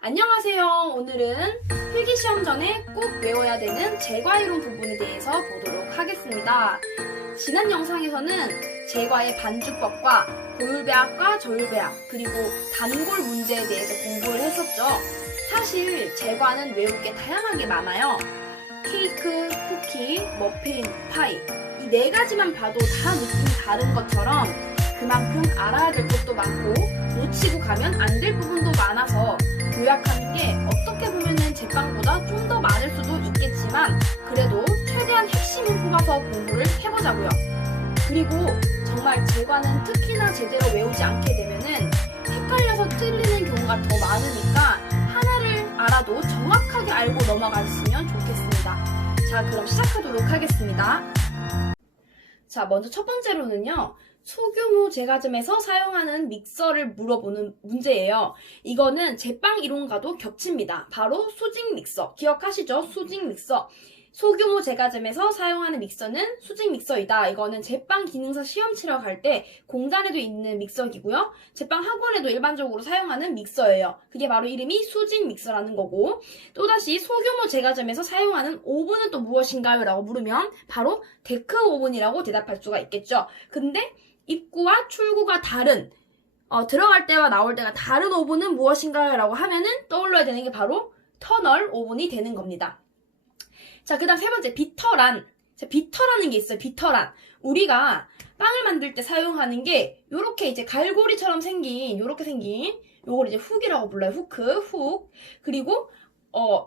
안녕하세요. 오늘은 필기시험 전에 꼭 외워야 되는 제과이론 부분에 대해서 보도록 하겠습니다. 지난 영상에서는 제과의 반주법과 고율배합과 저율배합 그리고 단골 문제에 대해서 공부를 했었죠. 사실 제과는 외울 게 다양하게 많아요. 케이크, 쿠키, 머핀, 파이 이 네 가지만 봐도 다 느낌이 다른 것처럼 그만큼 알아야 될 것도 많고 놓치고 가면 안 될 부분도 많아서 요약하는 게 어떻게 보면은 제빵보다 좀 더 많을 수도 있겠지만 그래도 최대한 핵심을 뽑아서 공부를 해보자고요. 그리고 정말 제과는 특히나 제대로 외우지 않게 되면은 헷갈려서 틀리는 경우가 더 많으니까 하나를 알아도 정확하게 알고 넘어갔으면 좋겠습니다. 자, 그럼 시작하도록 하겠습니다. 자, 먼저 첫 번째로는요. 소규모 제과점에서 사용하는 믹서를 물어보는 문제예요. 이거는 제빵 이론과도 겹칩니다. 바로 수직 믹서. 기억하시죠? 수직 믹서. 소규모 제과점에서 사용하는 믹서는 수직 믹서이다. 이거는 제빵 기능사 시험 치러 갈 때 공장에도 있는 믹서기고요. 제빵 학원에도 일반적으로 사용하는 믹서예요. 그게 바로 이름이 수직 믹서라는 거고, 또다시 소규모 제과점에서 사용하는 오븐은 또 무엇인가요? 라고 물으면 바로 데크 오븐이라고 대답할 수가 있겠죠. 근데 입구와 출구가 다른 들어갈 때와 나올 때가 다른 오븐은 무엇인가요? 라고 하면은 떠올려야 되는 게 바로 터널 오븐이 되는 겁니다. 자, 그 다음 세 번째, 비터란. 자, 비터라는 게 있어요. 비터란. 우리가 빵을 만들 때 사용하는 게 요렇게 이제 갈고리처럼 생긴 요걸 이제 훅이라고 불러요. 훅. 그리고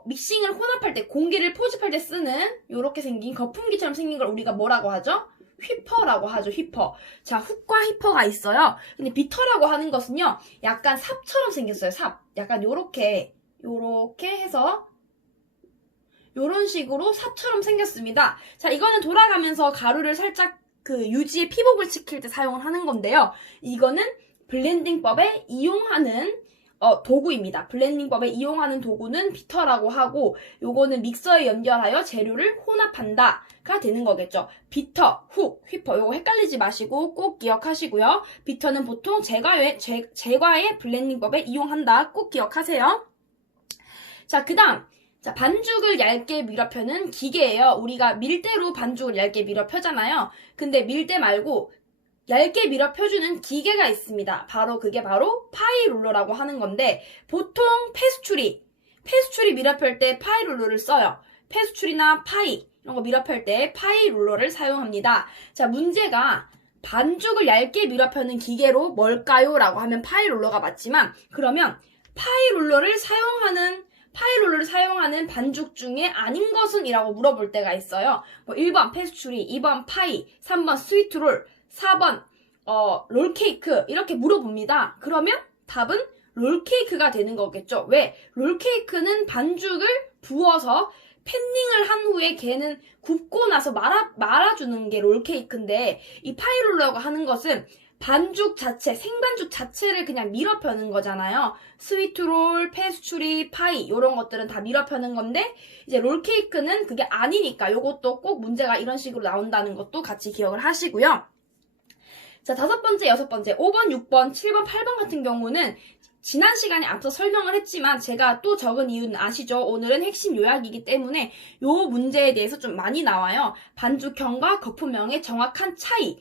믹싱을 혼합할 때 공기를 포집할 때 쓰는 요렇게 생긴 거품기처럼 생긴 걸 우리가 뭐라고 하죠? 휘퍼라고 하죠. 휘퍼. 자, 훅과 휘퍼가 있어요. 근데 비터라고 하는 것은요, 약간 삽처럼 생겼어요. 삽. 약간 요렇게 해서 요런 식으로 삽처럼 생겼습니다. 자, 이거는 돌아가면서 가루를 살짝 유지의 피복을 지킬 때 사용을 하는 건데요. 이거는 블렌딩법에 이용하는 도구입니다. 블렌딩법에 이용하는 도구는 비터라고 하고, 요거는 믹서에 연결하여 재료를 혼합한다가 되는 거겠죠. 비터, 훅, 휘퍼. 요거 헷갈리지 마시고 꼭 기억하시고요. 비터는 보통 제과의 블렌딩법에 이용한다. 꼭 기억하세요. 자, 그 다음. 자, 반죽을 얇게 밀어 펴는 기계예요. 우리가 밀대로 반죽을 얇게 밀어 펴잖아요. 근데 밀대 말고 얇게 밀어 펴주는 기계가 있습니다. 그게 바로 파이 롤러라고 하는 건데, 보통 페스츄리 밀어 펼 때 파이 롤러를 써요. 페스츄리나 파이 이런 거 밀어 펼 때 파이 롤러를 사용합니다. 자, 문제가 반죽을 얇게 밀어 펴는 기계로 뭘까요? 라고 하면 파이 롤러가 맞지만, 그러면 파이 롤러를 사용하는 반죽 중에 아닌 것은? 이라고 물어볼 때가 있어요. 1번 페스츄리, 2번 파이, 3번 스위트롤, 4번 롤케이크 이렇게 물어봅니다. 그러면 답은 롤케이크가 되는 거겠죠. 왜? 롤케이크는 반죽을 부어서 팬닝을 한 후에 걔는 굽고 나서 말아주는 게 롤케이크인데, 이 파이롤러가 하는 것은 반죽 자체, 생반죽 자체를 그냥 밀어 펴는 거잖아요. 스위트롤, 페스츄리, 파이 이런 것들은 다 밀어 펴는 건데, 이제 롤케이크는 그게 아니니까 요것도 꼭 문제가 이런 식으로 나온다는 것도 같이 기억을 하시고요. 자, 5번째, 6번째, 5번, 6번, 7번, 8번 같은 경우는 지난 시간에 앞서 설명을 했지만 제가 또 적은 이유는 아시죠? 오늘은 핵심 요약이기 때문에 요 문제에 대해서 좀 많이 나와요. 반죽형과 거품형의 정확한 차이.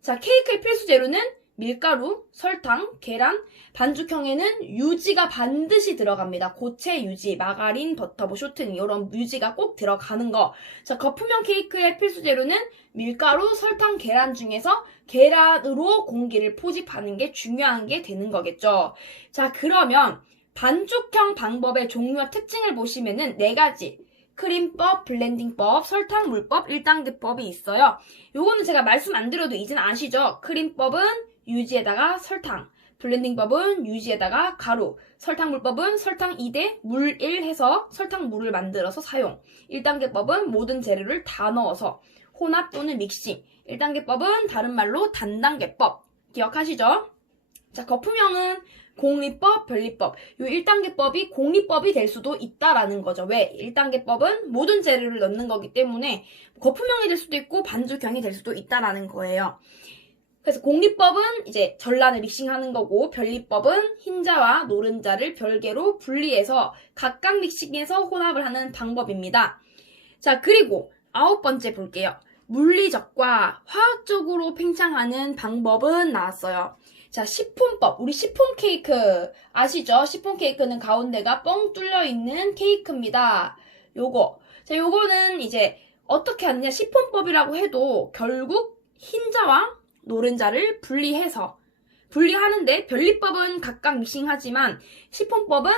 자, 케이크의 필수 재료는 밀가루, 설탕, 계란, 반죽형에는 유지가 반드시 들어갑니다. 고체 유지, 마가린, 버터, 쇼트닝 이런 유지가 꼭 들어가는 거. 자, 거품형 케이크의 필수 재료는 밀가루, 설탕, 계란 중에서 계란으로 공기를 포집하는 게 중요한 게 되는 거겠죠. 자, 그러면 반죽형 방법의 종류와 특징을 보시면은 4가지. 크림법, 블렌딩법, 설탕물법, 1단계법이 있어요. 요거는 제가 말씀 안 드려도 이제는 아시죠? 크림법은 유지에다가 설탕, 블렌딩법은 유지에다가 가루, 설탕물법은 설탕 2대 물 1 해서 설탕물을 만들어서 사용, 1단계법은 모든 재료를 다 넣어서 혼합 또는 믹싱, 1단계법은 다른 말로 단단계법. 기억하시죠? 자, 거품형은 공리법, 변리법. 요 1단계법이 공리법이 될 수도 있다라는 거죠. 왜? 1단계법은 모든 재료를 넣는 거기 때문에 거품형이 될 수도 있고 반죽형이 될 수도 있다라는 거예요. 그래서 공리법은 이제 전란을 믹싱하는 거고, 변리법은 흰자와 노른자를 별개로 분리해서 각각 믹싱해서 혼합을 하는 방법입니다. 자, 그리고 9번째 볼게요. 물리적과 화학적으로 팽창하는 방법은 나왔어요. 자, 시폰법. 우리 시폰 케이크 아시죠? 시폰 케이크는 가운데가 뻥 뚫려 있는 케이크입니다. 자, 요거는 이제 어떻게 하느냐? 시폰법이라고 해도 결국 흰자와 노른자를 분리하는데, 변리법은 각각 믹싱하지만 시폰법은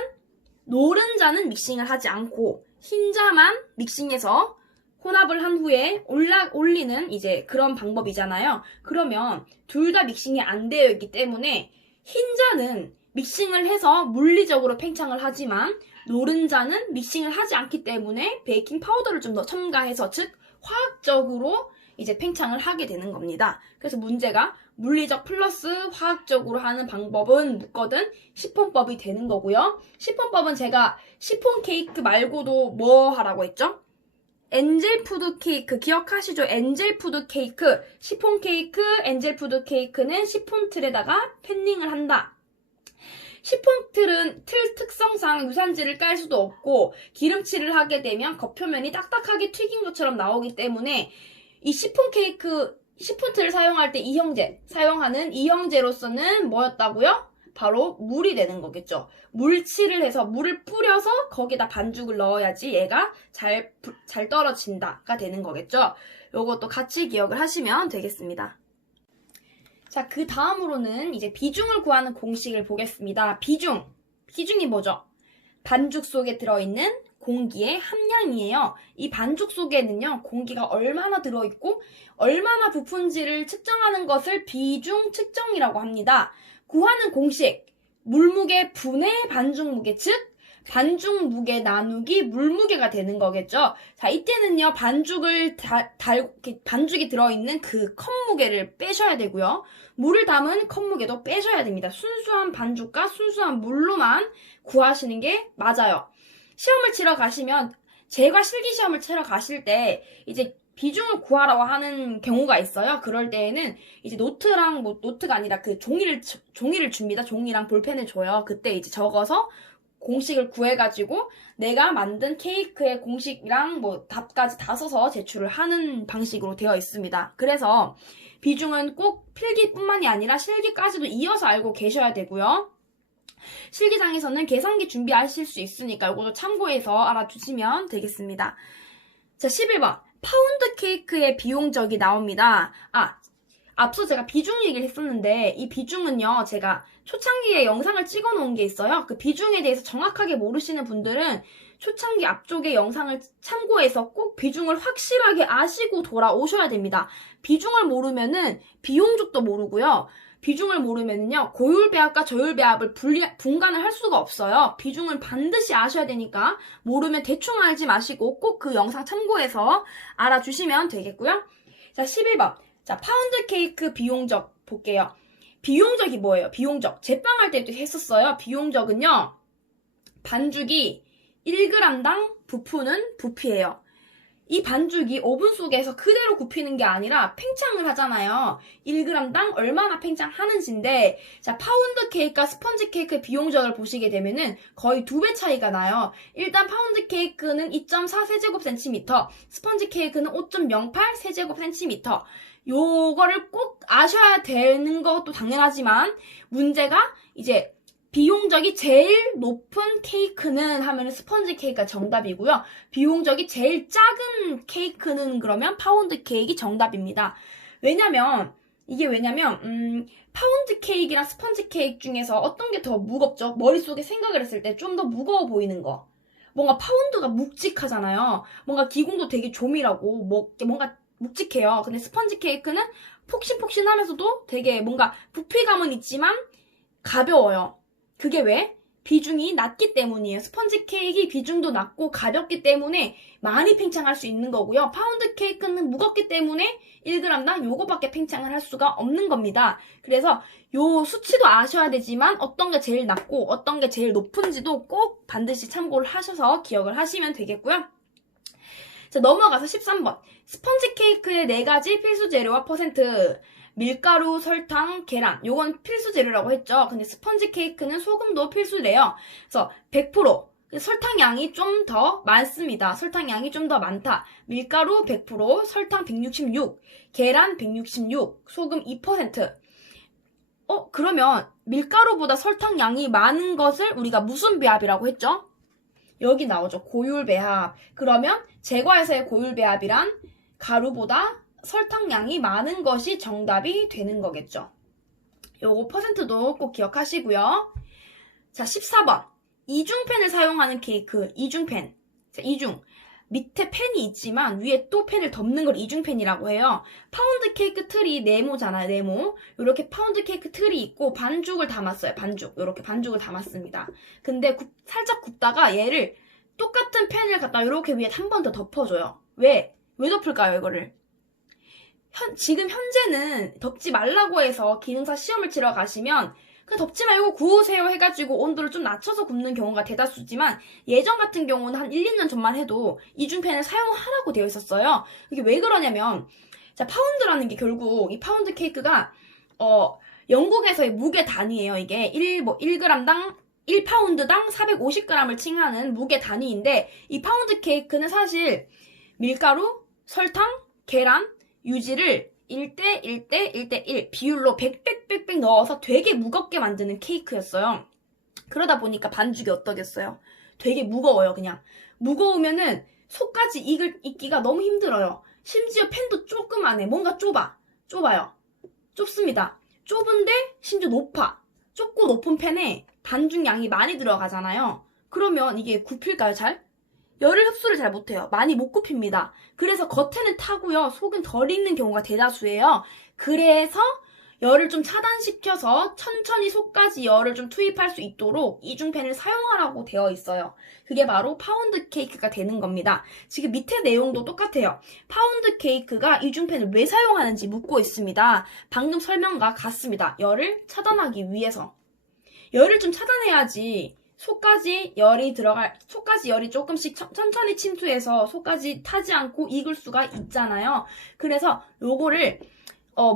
노른자는 믹싱을 하지 않고 흰자만 믹싱해서 혼합을 한 후에 올리는 이제 그런 방법이잖아요. 그러면 둘 다 믹싱이 안 되어 있기 때문에 흰자는 믹싱을 해서 물리적으로 팽창을 하지만 노른자는 믹싱을 하지 않기 때문에 베이킹 파우더를 좀 더 첨가해서, 즉 화학적으로 이제 팽창을 하게 되는 겁니다. 그래서 문제가 물리적 플러스 화학적으로 하는 방법은 묻거든 시폰법이 되는 거고요. 시폰법은 제가 시폰 케이크 말고도 뭐 하라고 했죠? 엔젤 푸드 케이크 기억하시죠? 엔젤 푸드 케이크, 시폰 케이크, 엔젤 푸드 케이크는 시폰 틀에다가 팬닝을 한다. 시폰 틀은 틀 특성상 유산지를 깔 수도 없고 기름칠을 하게 되면 겉표면이 딱딱하게 튀긴 것처럼 나오기 때문에 이 시폰 틀을 사용할 때 사용하는 이형제로서는 뭐였다고요? 바로 물이 되는 거겠죠. 물칠을 해서 물을 뿌려서 거기다 반죽을 넣어야지 얘가 잘 떨어진다가 되는 거겠죠. 요것도 같이 기억을 하시면 되겠습니다. 자, 그 다음으로는 이제 비중을 구하는 공식을 보겠습니다. 비중이 뭐죠? 반죽 속에 들어있는 공기의 함량이에요. 이 반죽 속에는요, 공기가 얼마나 들어있고 얼마나 부푼지를 측정하는 것을 비중 측정이라고 합니다. 구하는 공식, 물무게 분의 반죽 무게, 즉 반죽 무게 나누기 물무게가 되는 거겠죠. 자, 이때는요, 반죽이 들어있는 그 컵 무게를 빼셔야 되고요. 물을 담은 컵 무게도 빼셔야 됩니다. 순수한 반죽과 순수한 물로만 구하시는 게 맞아요. 시험을 치러 가시면, 제과 실기 시험을 치러 가실 때 이제 비중을 구하라고 하는 경우가 있어요. 그럴 때에는 이제 노트가 아니라 그 종이를 줍니다. 종이랑 볼펜을 줘요. 그때 이제 적어서 공식을 구해가지고 내가 만든 케이크의 공식이랑 뭐 답까지 다 써서 제출을 하는 방식으로 되어 있습니다. 그래서 비중은 꼭 필기뿐만이 아니라 실기까지도 이어서 알고 계셔야 되고요. 실기장에서는 계산기 준비하실 수 있으니까 이것도 참고해서 알아두시면 되겠습니다. 자, 11번. 파운드 케이크의 비용적이 나옵니다. 앞서 제가 비중 얘기를 했었는데 이 비중은요, 제가 초창기에 영상을 찍어 놓은 게 있어요. 그 비중에 대해서 정확하게 모르시는 분들은 초창기 앞쪽에 영상을 참고해서 꼭 비중을 확실하게 아시고 돌아오셔야 됩니다. 비중을 모르면은 비용적도 모르고요. 비중을 모르면요, 고율배합과 저율배합을 분간을 할 수가 없어요. 비중을 반드시 아셔야 되니까 모르면 대충 알지 마시고 꼭 그 영상 참고해서 알아주시면 되겠고요. 자, 11번. 자, 파운드 케이크 비용적 볼게요. 비용적이 뭐예요? 비용적. 제빵할 때도 했었어요. 비용적은요, 반죽이 1g당 부푸는 부피예요. 이 반죽이 오븐 속에서 그대로 굽히는 게 아니라 팽창을 하잖아요. 1g당 얼마나 팽창하는지인데, 자, 파운드 케이크와 스펀지 케이크의 비용적을 보시게 되면은 거의 2배 차이가 나요. 일단 파운드 케이크는 2.4 세제곱cm, 스펀지 케이크는 5.08 세제곱cm. 요거를 꼭 아셔야 되는 것도 당연하지만, 문제가 이제 비용적이 제일 높은 케이크는 하면 스펀지 케이크가 정답이고요. 비용적이 제일 작은 케이크는 그러면 파운드 케이크 정답입니다. 왜냐면 파운드 케이크랑 스펀지 케이크 중에서 어떤 게 더 무겁죠? 머릿속에 생각을 했을 때 좀 더 무거워 보이는 거. 뭔가 파운드가 묵직하잖아요. 뭔가 기공도 되게 조밀하고 뭔가 묵직해요. 근데 스펀지 케이크는 폭신폭신하면서도 되게 뭔가 부피감은 있지만 가벼워요. 그게 왜? 비중이 낮기 때문이에요. 스펀지 케이크 비중도 낮고 가볍기 때문에 많이 팽창할 수 있는 거고요. 파운드 케이크는 무겁기 때문에 1g당 요거밖에 팽창을 할 수가 없는 겁니다. 그래서 요 수치도 아셔야 되지만 어떤 게 제일 낮고 어떤 게 제일 높은지도 꼭 반드시 참고를 하셔서 기억을 하시면 되겠고요. 자, 넘어가서 13번. 스펀지 케이크의 4가지 필수 재료와 퍼센트. 밀가루, 설탕, 계란 요건 필수 재료라고 했죠. 근데 스펀지 케이크는 소금도 필수래요. 그래서 100% 설탕량이 좀 더 많습니다. 설탕량이 좀 더 많다. 밀가루 100%, 설탕 166, 계란 166, 소금 2%. 그러면 밀가루보다 설탕량이 많은 것을 우리가 무슨 배합이라고 했죠? 여기 나오죠. 고율배합. 그러면 제과에서의 고율배합이란 가루보다 설탕량이 많은 것이 정답이 되는 거겠죠. 요거 퍼센트도 꼭 기억하시고요. 자, 14번. 이중팬을 사용하는 케이크. 이중팬. 자, 이중. 밑에 팬이 있지만 위에 또 팬을 덮는 걸 이중팬이라고 해요. 파운드 케이크 틀이 네모잖아요. 네모. 이렇게 파운드 케이크 틀이 있고 반죽을 담았어요. 반죽. 이렇게 반죽을 담았습니다. 근데 살짝 굽다가 얘를 똑같은 팬을 갖다 이렇게 위에 한 번 더 덮어줘요. 왜 덮을까요, 이거를? 지금 현재는 덮지 말라고 해서 기능사 시험을 치러 가시면 그냥 덮지 말고 구우세요 해가지고 온도를 좀 낮춰서 굽는 경우가 대다수지만 예전 같은 경우는 한 1, 2년 전만 해도 이중팬을 사용하라고 되어 있었어요. 이게 왜 그러냐면 자, 파운드라는 게 결국 이 파운드 케이크가 영국에서의 무게 단위예요. 이게 1g당 1파운드당 450g을 칭하는 무게 단위인데 이 파운드 케이크는 사실 밀가루, 설탕, 계란, 유지를 1대 1대 1대 1 비율로 빽빽빽빽 넣어서 되게 무겁게 만드는 케이크였어요. 그러다 보니까 반죽이 어떠겠어요? 되게 무거워요, 그냥. 무거우면은 속까지 익기가 너무 힘들어요. 심지어 팬도 조그만해. 뭔가 좁아요. 좁습니다. 좁은데 심지어 높아. 좁고 높은 팬에 반죽 양이 많이 들어가잖아요. 그러면 이게 굽힐까요, 잘? 열을 흡수를 잘 못해요. 많이 못 굽힙니다. 그래서 겉에는 타고요. 속은 덜 익는 경우가 대다수예요. 그래서 열을 좀 차단시켜서 천천히 속까지 열을 좀 투입할 수 있도록 이중팬을 사용하라고 되어 있어요. 그게 바로 파운드 케이크가 되는 겁니다. 지금 밑에 내용도 똑같아요. 파운드 케이크가 이중팬을 왜 사용하는지 묻고 있습니다. 방금 설명과 같습니다. 열을 차단하기 위해서. 열을 좀 차단해야지 속까지 열이 조금씩 천천히 침투해서 속까지 타지 않고 익을 수가 있잖아요. 그래서 요거를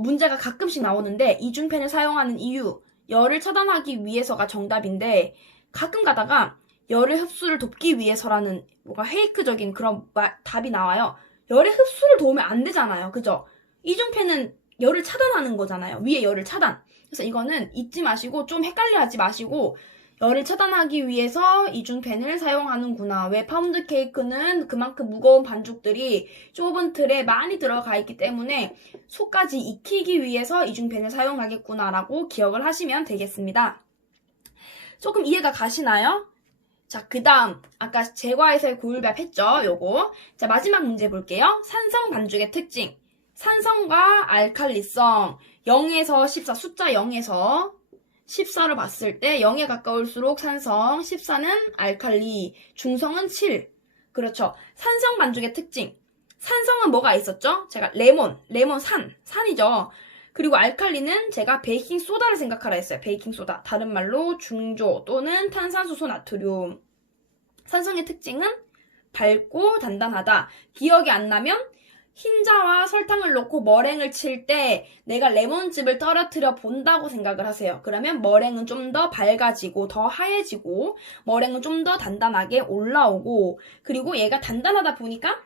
문제가 가끔씩 나오는데 이중팬을 사용하는 이유, 열을 차단하기 위해서가 정답인데 가끔 가다가 열의 흡수를 돕기 위해서라는 뭔가 페이크적인 그런 답이 나와요. 열의 흡수를 도우면 안 되잖아요. 그죠? 이중팬은 열을 차단하는 거잖아요. 위에 열을 차단. 그래서 이거는 잊지 마시고 좀 헷갈려 하지 마시고 열을 차단하기 위해서 이중팬을 사용하는구나. 왜 파운드 케이크는 그만큼 무거운 반죽들이 좁은 틀에 많이 들어가 있기 때문에 속까지 익히기 위해서 이중팬을 사용하겠구나라고 기억을 하시면 되겠습니다. 조금 이해가 가시나요? 자, 그 다음 아까 제과에서의 고율배합 했죠? 요거. 자, 마지막 문제 볼게요. 산성 반죽의 특징. 산성과 알칼리성 0에서 14 숫자 0에서 14를 봤을 때 0에 가까울수록 산성, 14는 알칼리, 중성은 7. 그렇죠. 산성 반죽의 특징. 산성은 뭐가 있었죠? 제가 레몬 산이죠. 그리고 알칼리는 제가 베이킹소다를 생각하라 했어요. 베이킹소다. 다른 말로 중조 또는 탄산수소 나트륨. 산성의 특징은 밝고 단단하다. 기억이 안 나면 흰자와 설탕을 넣고 머랭을 칠 때 내가 레몬즙을 떨어뜨려 본다고 생각을 하세요. 그러면 머랭은 좀 더 밝아지고 더 하얘지고 머랭은 좀 더 단단하게 올라오고 그리고 얘가 단단하다 보니까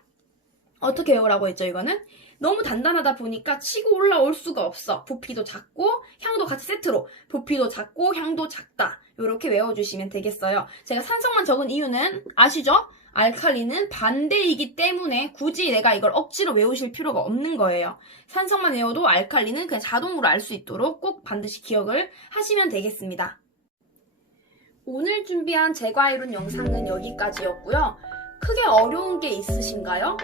어떻게 외우라고 했죠, 이거는? 너무 단단하다 보니까 치고 올라올 수가 없어. 부피도 작고 향도 같이 세트로 부피도 작고 향도 작다. 이렇게 외워주시면 되겠어요. 제가 산성만 적은 이유는 아시죠? 알칼리는 반대이기 때문에 굳이 내가 이걸 억지로 외우실 필요가 없는 거예요. 산성만 외워도 알칼리는 그냥 자동으로 알 수 있도록 꼭 반드시 기억을 하시면 되겠습니다. 오늘 준비한 제과이론 영상은 여기까지였고요. 크게 어려운 게 있으신가요?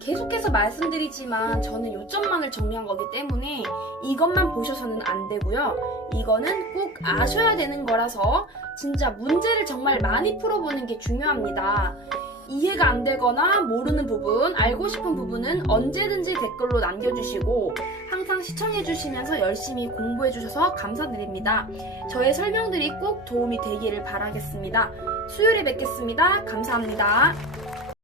계속해서 말씀드리지만 저는 요점만을 정리한 거기 때문에 이것만 보셔서는 안 되고요. 이거는 꼭 아셔야 되는 거라서 진짜 문제를 정말 많이 풀어보는 게 중요합니다. 이해가 안 되거나 모르는 부분, 알고 싶은 부분은 언제든지 댓글로 남겨주시고 항상 시청해주시면서 열심히 공부해주셔서 감사드립니다. 저의 설명들이 꼭 도움이 되기를 바라겠습니다. 수요일에 뵙겠습니다. 감사합니다.